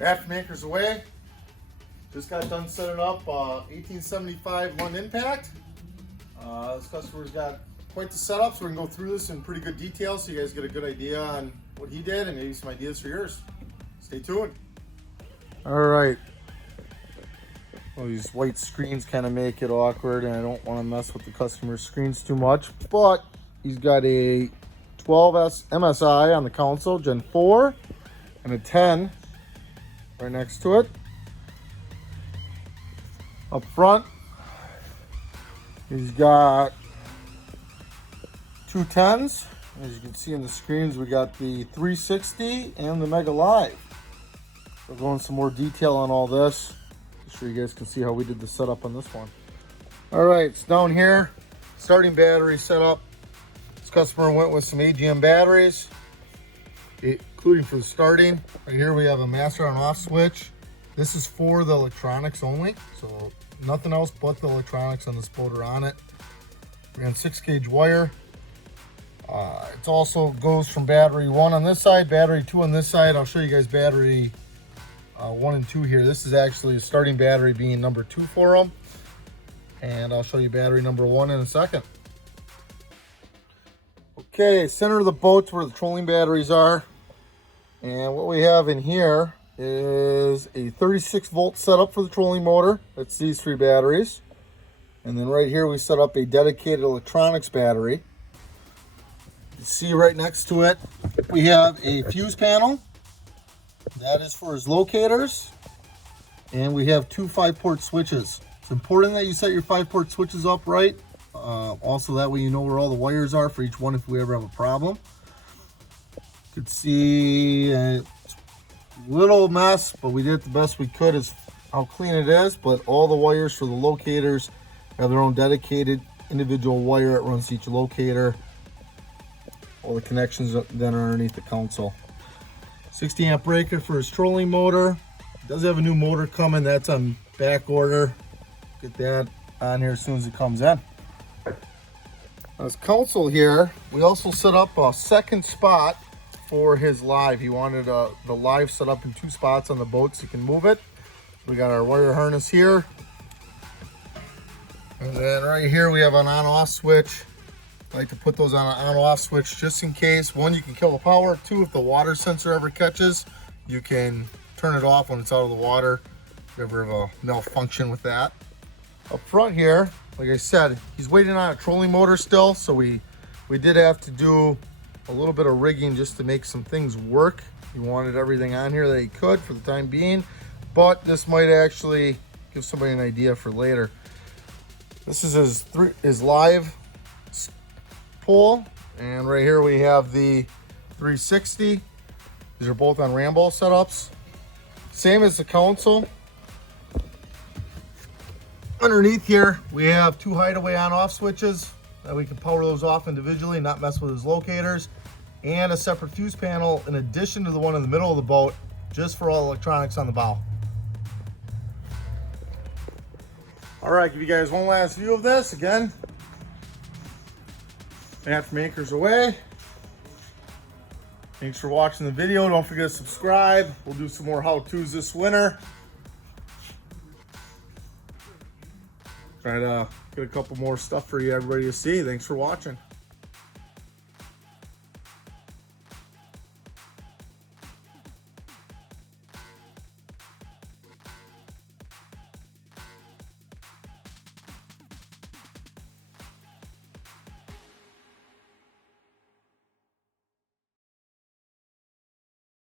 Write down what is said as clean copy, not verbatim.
After acres away, just got done setting up 1875 Lund Impact. This customer's got quite the setup, so we can go through this in pretty good detail so you guys get a good idea on what he did and maybe some ideas for yours. Stay tuned. All right. Well, these white screens kind of make it awkward, and I don't want to mess with the customer's screens too much, but he's got a 12S MSI on the console, Gen 4, and a 10 right next to it. Up front, he's got two 10s. As you can see in the screens, we got the 360 and the Mega Live. We'll go into some more detail on all this, so you guys can see how we did the setup on this one. All right, it's down here, starting battery setup. This customer went with some AGM batteries, including for the starting. Right here we have a master on off switch. This is for the electronics only, so nothing else but the electronics on this boat are on it. We have 6-gauge wire. It also goes from battery 1 on this side, battery 2 on this side. I'll show you guys battery 1 and 2 here. This is actually a starting battery being number 2 for them, and I'll show you battery number 1 in a second. Okay, center of the boat's where the trolling batteries are, and what we have in here is a 36-volt setup for the trolling motor. That's these 3 batteries, and then right here we set up a dedicated electronics battery. You see right next to it we have a fuse panel. That is for his locators, and we have 2 5-port switches. It's important that you set your 5-port switches up right. Also, that way you know where all the wires are for each one if we ever have a problem. You can see a little mess, but we did the best we could as how clean it is. But all the wires for the locators have their own dedicated individual wire that runs to each locator. All the connections then are underneath the console. 60 amp breaker for his trolling motor. It does have a new motor coming. That's on back order. Get that on here as soon as it comes in. On his console here, we also set up a second spot for his live. He wanted the live set up in 2 spots on the boat so he can move it. We got our wire harness here. And then right here we have an on-off switch. I like to put those on an on-off switch just in case. 1, you can kill the power. 2, if the water sensor ever catches, you can turn it off when it's out of the water. If you ever have a malfunction with that. Up front here, like I said, he's waiting on a trolling motor still, so we did have to do a little bit of rigging just to make some things work. He wanted everything on here that he could for the time being, but this might actually give somebody an idea for later. This is his live pull, and right here we have the 360. These are both on Rambo setups, same as the console. Underneath here we have 2 hideaway on off switches that we can power those off individually, not mess with his locators, and a separate fuse panel in addition to the one in the middle of the boat, just for all electronics on the bow. All right, give you guys one last view of this again. From acres away. Thanks for watching the video. Don't forget to subscribe. We'll do some more how-tos this winter. Try to get a couple more stuff for you, everybody to see. Thanks for watching.